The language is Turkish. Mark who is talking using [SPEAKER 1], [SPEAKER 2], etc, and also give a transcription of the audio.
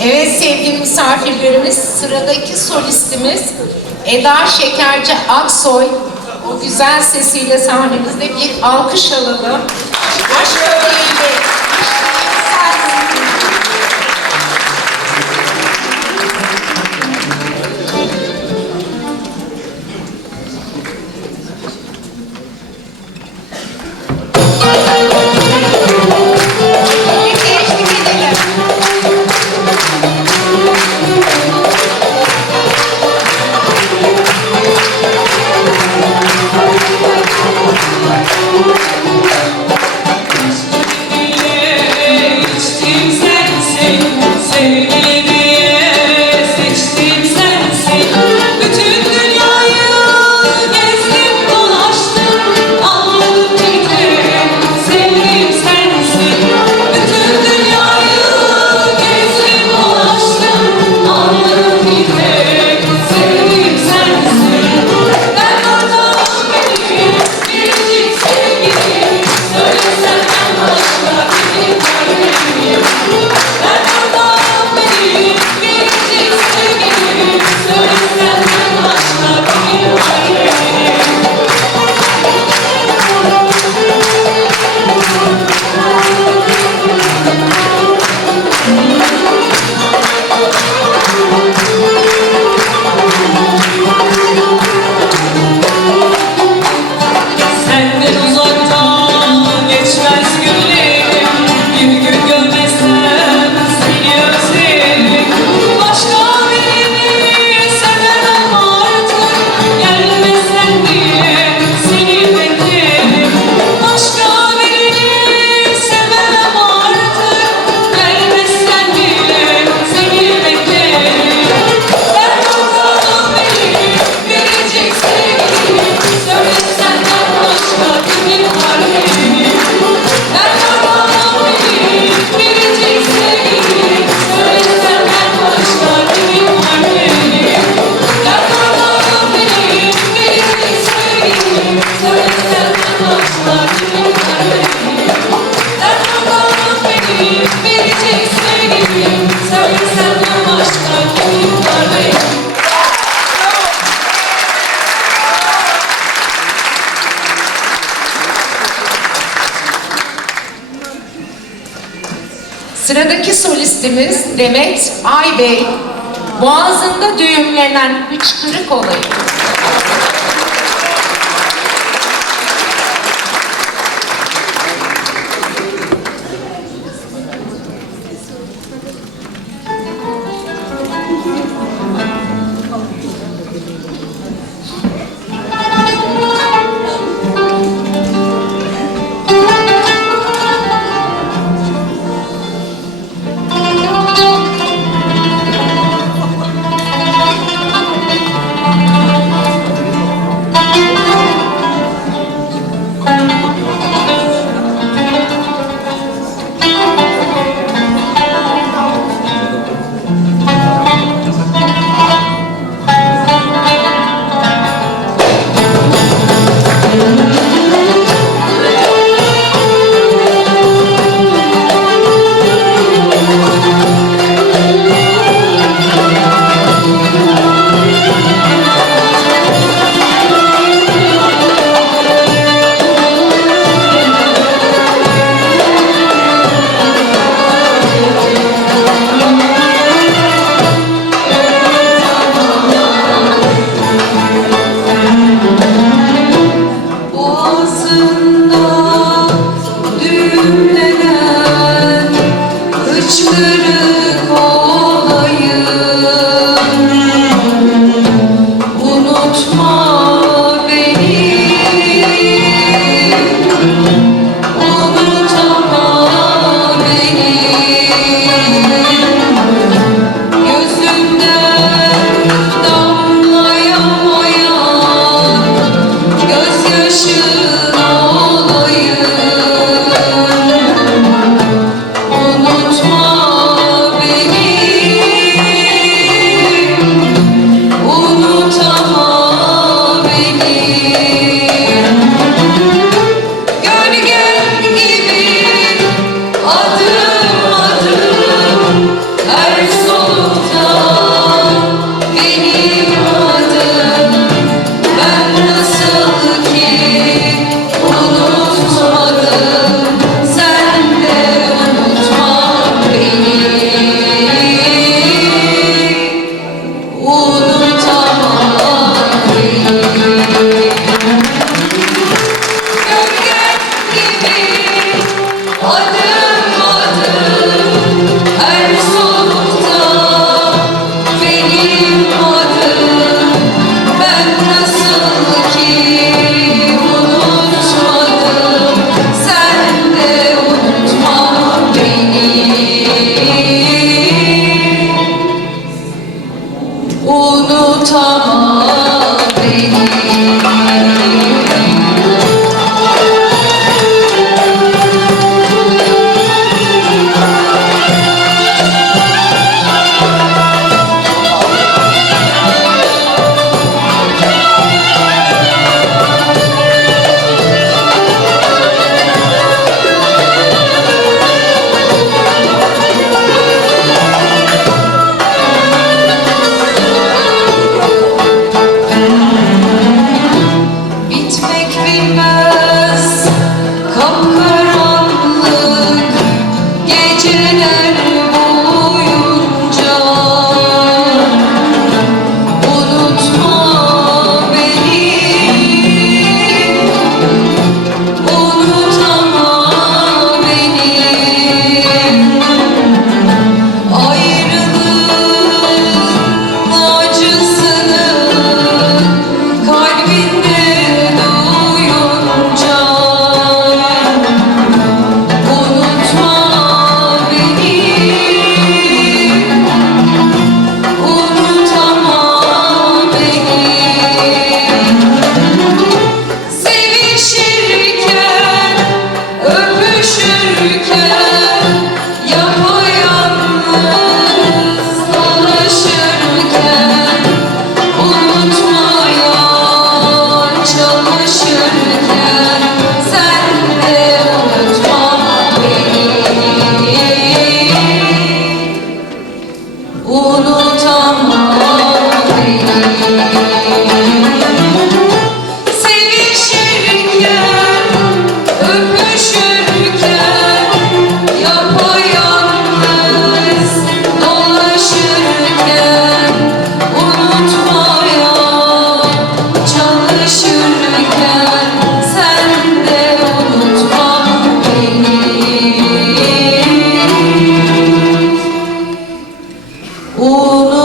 [SPEAKER 1] Evet sevgili misafirlerimiz, sıradaki solistimiz Eda Şekerci Aksoy. O güzel sesiyle sahnemizde bir alkış alalım.
[SPEAKER 2] Baş
[SPEAKER 1] Sıradaki solistimiz Demet Aybey. Boğazında düğümlenen hıçkırık olayı. O